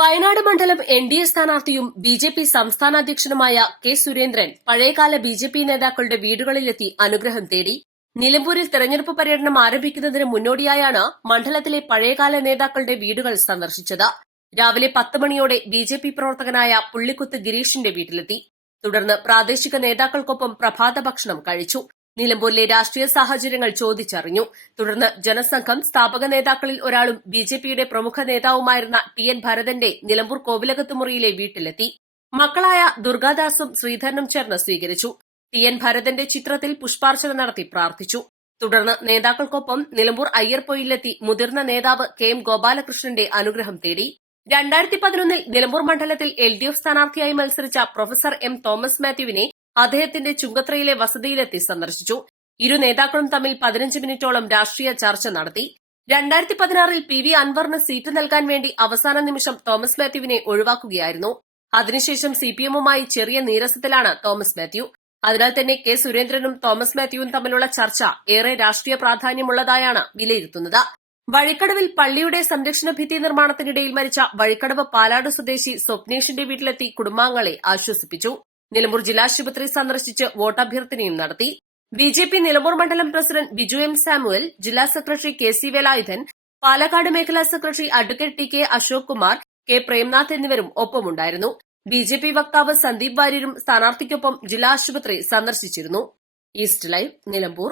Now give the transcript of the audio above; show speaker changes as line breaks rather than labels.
വയനാട് മണ്ഡലം N D A സ്ഥാനാർത്ഥിയും B J P സംസ്ഥാന അധ്യക്ഷനുമായ കെ സുരേന്ദ്രൻ പഴയകാല ബി ജെ പി നേതാക്കളുടെ വീടുകളിലെത്തി അനുഗ്രഹം തേടി. നിലമ്പൂരിൽ തെരഞ്ഞെടുപ്പ് പര്യടനം ആരംഭിക്കുന്നതിന് മുന്നോടിയായാണ് മണ്ഡലത്തിലെ പഴയകാല നേതാക്കളുടെ വീടുകൾ സന്ദർശിച്ചത്. രാവിലെ പത്ത് മണിയോടെ ബി ജെ പി പ്രവർത്തകനായ പുള്ളിക്കുത്ത് ഗിരീഷിന്റെ വീട്ടിലെത്തി. തുടർന്ന് പ്രാദേശിക നേതാക്കൾക്കൊപ്പം പ്രഭാത ഭക്ഷണം കഴിച്ചു. നിലമ്പൂരിലെ രാഷ്ട്രീയ സാഹചര്യങ്ങൾ ചോദിച്ചറിഞ്ഞു. തുടർന്ന് ജനസംഘം സ്ഥാപക നേതാക്കളിൽ ഒരാളും ബി ജെ പിയുടെ പ്രമുഖ നേതാവുമായിരുന്ന ടി എൻ ഭരതന്റെ നിലമ്പൂർ കോവിലകത്തുമുറിയിലെ വീട്ടിലെത്തി. മക്കളായ ദുർഗാദാസും ശ്രീധരനും ചേർന്ന് സ്വീകരിച്ചു. ടി എൻ ഭരതന്റെ ചിത്രത്തിൽ പുഷ്പാർച്ചന നടത്തി പ്രാർത്ഥിച്ചു. തുടർന്ന് നേതാക്കൾക്കൊപ്പം നിലമ്പൂർ അയ്യർപൊയിലെത്തി മുതിർന്ന നേതാവ് കെ എം ഗോപാലകൃഷ്ണന്റെ അനുഗ്രഹം തേടി. രണ്ടായിരത്തി പതിനൊന്നിൽ നിലമ്പൂർ മണ്ഡലത്തിൽ എൽ ഡി എഫ് സ്ഥാനാർത്ഥിയായി മത്സരിച്ച പ്രൊഫസർ എം തോമസ് മാത്യുവിനെ അദ്ദേഹത്തിന്റെ ചുങ്കത്രയിലെ വസതിയിലെത്തി സന്ദർശിച്ചു. ഇരു നേതാക്കളും തമ്മിൽ പതിനഞ്ച് മിനിറ്റോളം രാഷ്ട്രീയ ചർച്ച നടത്തി. രണ്ടായിരത്തി പതിനാറിൽ പി വി അൻവറിന് സീറ്റ് നൽകാൻ വേണ്ടി അവസാന നിമിഷം തോമസ് മാത്യുവിനെ ഒഴിവാക്കുകയായിരുന്നു. അതിനുശേഷം സി പി എമ്മുമായി ചെറിയ നീരസത്തിലാണ് തോമസ് മാത്യു. അതിനാൽ തന്നെ കെ സുരേന്ദ്രനും തോമസ് മാത്യുവും തമ്മിലുള്ള ചർച്ച ഏറെ രാഷ്ട്രീയ പ്രാധാന്യമുള്ളതായാണ് വിലയിരുത്തുന്നത്. വഴിക്കടവിൽ പള്ളിയുടെ സംരക്ഷണ ഭിത്തി നിർമ്മാണത്തിനിടയിൽ മരിച്ച വഴിക്കടവ് പാലാട് സ്വദേശി സ്വപ്നേഷിന്റെ വീട്ടിലെത്തി കുടുംബാംഗങ്ങളെ ആശ്വസിപ്പിച്ചു. നിലമ്പൂർ ജില്ലാശുപത്രി സന്ദർശിച്ച് വോട്ടഭ്യർത്ഥനയും നടത്തി. ബി ജെ പി നിലമ്പൂർ മണ്ഡലം പ്രസിഡന്റ് ബിജു എം സാമുവൽ ജില്ലാ secretary K C Velayudhan Palakkad മേഖലാ secretary advocate T K Ashok Kumar K Premnath എന്നിവരും ഒപ്പമുണ്ടായിരുന്നു. ബി ജെ പി വക്താവ് സന്ദീപ് വാര്യരും സ്ഥാനാർത്ഥിക്കൊപ്പം ജില്ലാ ആശുപത്രി സന്ദർശിച്ചിരുന്നു. East live Nilambur.